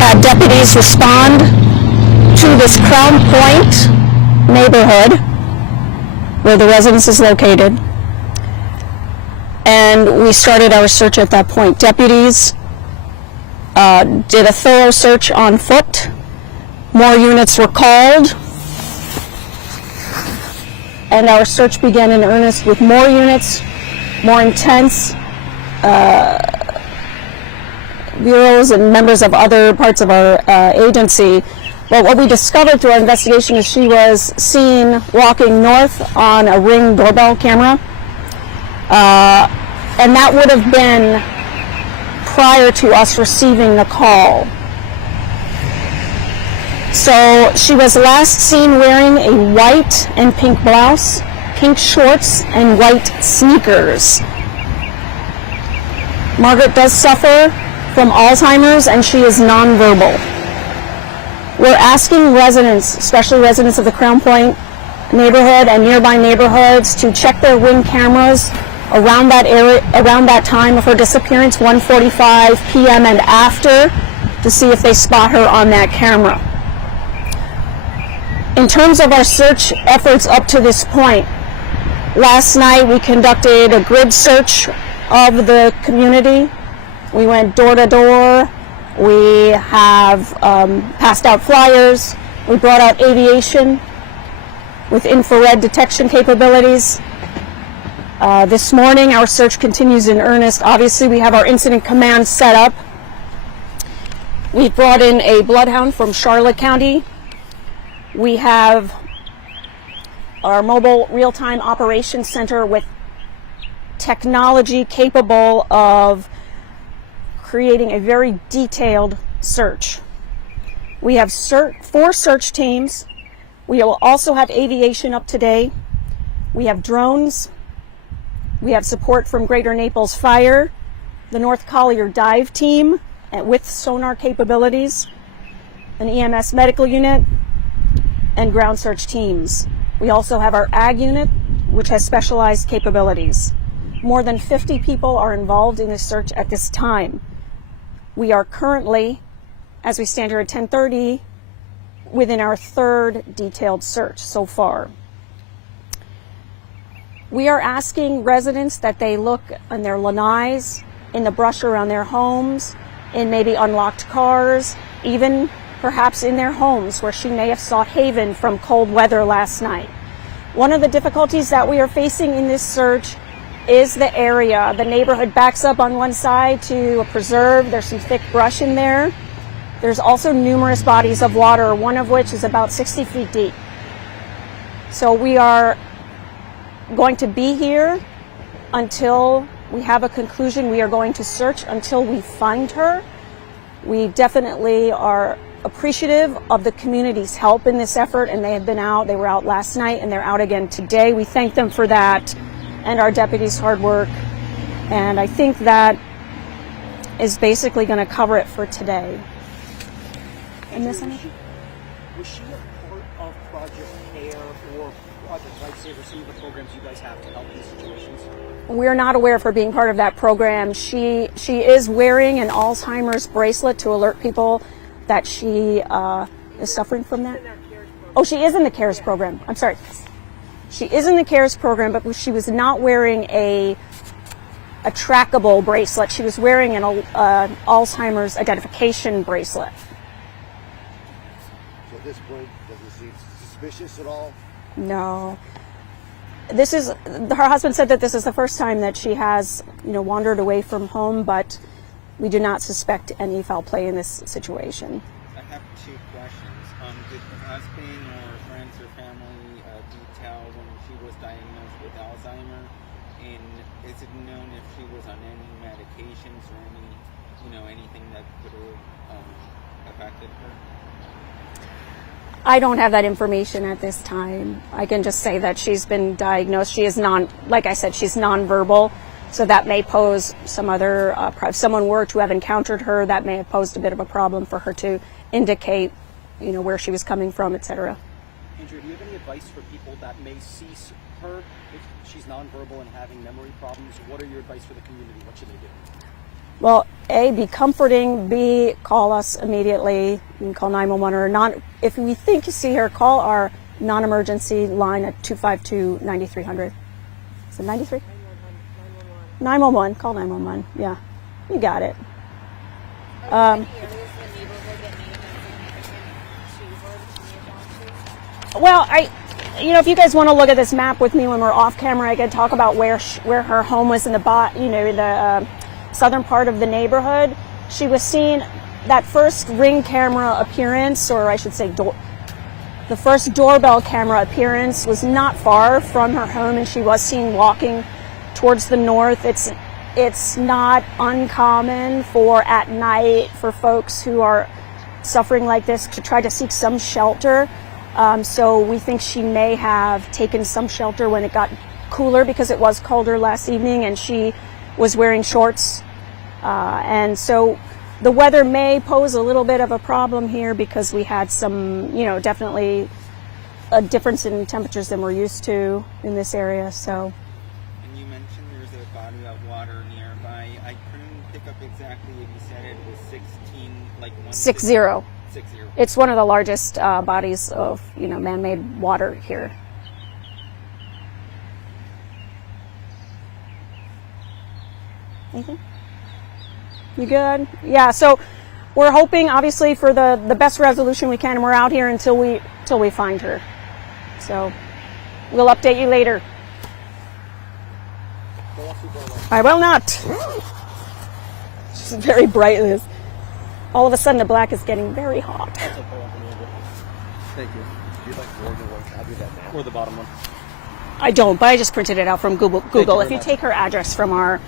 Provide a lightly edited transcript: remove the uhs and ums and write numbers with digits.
had deputies respond to this Crown Point neighborhood where the residence is located, and we started our search at that point. Deputies did a thorough search on foot. More units were called, and our search began in earnest with more units, more intense. Bureaus and members of other parts of our agency. But what we discovered through our investigation is she was seen walking north on a Ring doorbell camera, and that would have been prior to us receiving the call. So she was last seen wearing a white and pink blouse, pink shorts, and white sneakers. Margaret does suffer from Alzheimer's, and she is nonverbal. We're asking residents, especially residents of the Crown Point neighborhood and nearby neighborhoods, to check their Ring cameras around that area, around that time of her disappearance, 1:45 p.m. and after, to see if they spot her on that camera. In terms of our search efforts up to this point, last night we conducted a grid search of the community. We went door to door. We have passed out flyers. We brought out aviation with infrared detection capabilities. This morning, our search continues in earnest. Obviously, we have our incident command set up. We've brought in a bloodhound from Charlotte County. We have our mobile real-time operations center with technology capable of creating a very detailed search. We have 4 search teams. We will also have aviation up today. We have drones. We have support from Greater Naples Fire, the North Collier dive team with sonar capabilities, an EMS medical unit, and ground search teams. We also have our ag unit, which has specialized capabilities. More than 50 people are involved in this search at this time. We are currently, as we stand here at 10:30, within our 3rd detailed search so far. We are asking residents that they look on their lanais, in the brush around their homes, in maybe unlocked cars, even perhaps in their homes where she may have sought haven from cold weather last night. One of the difficulties that we are facing in this search is the area. The neighborhood backs up on one side to a preserve. There's some thick brush in there. There's also numerous bodies of water, one of which is about 60 feet deep. So we are going to be here until we have a conclusion. We are going to search until we find her. We definitely are appreciative of the community's help in this effort, and they have been out. They were out last night, and they're out again today. We thank them for that, and our deputies' hard work. And I think that is basically going to cover it for today. And miss anything? Was she a part of Project CARE or Project Lifesaver, some of the programs you guys have to help in situations? We're not aware of her being part of that program. She is wearing an Alzheimer's bracelet to alert people that she is suffering from that. Oh, she is in the CARES program. I'm sorry. She is in the CARES program, but she was not wearing a trackable bracelet. She was wearing an Alzheimer's identification bracelet. So at this point, does it seem suspicious at all? No. Her husband said that this is the first time that she has, wandered away from home, but we do not suspect any foul play in this situation. I have 2 questions. Did her husband or friends or family detail when she was diagnosed with Alzheimer? And is it known if she was on any medications or anything that could have affected her? I don't have that information at this time. I can just say that she's been diagnosed. She is like I said, she's nonverbal. So that may pose some other, if someone were to have encountered her, that may have posed a bit of a problem for her to indicate, where she was coming from, etc. Andrea, do you have any advice for people that may see her if she's nonverbal and having memory problems? What are your advice for the community? What should they do? Well, A, be comforting. B, call us immediately. You can call 911 or not. If we think you see her, call our non-emergency line at 252-9300. Is it 93? 911. Call 911. Yeah, you got it. Are there any areas in the neighborhood that may have been significant to her that she may have gone to? Well, if you guys want to look at this map with me when we're off camera, I can talk about where her home was in the southern part of the neighborhood. She was seen that first Ring camera appearance, or I should say, the first doorbell camera appearance was not far from her home, and she was seen walking towards the north. It's not uncommon at night for folks who are suffering like this to try to seek some shelter. So we think she may have taken some shelter when it got cooler, because it was colder last evening and she was wearing shorts. And so the weather may pose a little bit of a problem here, because we had some, definitely a difference in temperatures than we're used to in this area. So. And you mentioned there's a body of water nearby. I couldn't pick up exactly if you said it was 16, like 60. 60. It's one of the largest bodies of, man-made water here. Anything? You good? Yeah, so we're hoping, obviously, for the best resolution we can, and we're out here until we find her. So we'll update you later. I will not. She's very bright, Liz. All of a sudden, the black is getting very hot. Thank you. Do you like more than one copy of that map? Or the bottom one. I don't, but I just printed it out from Google. you If very you much. take her address from our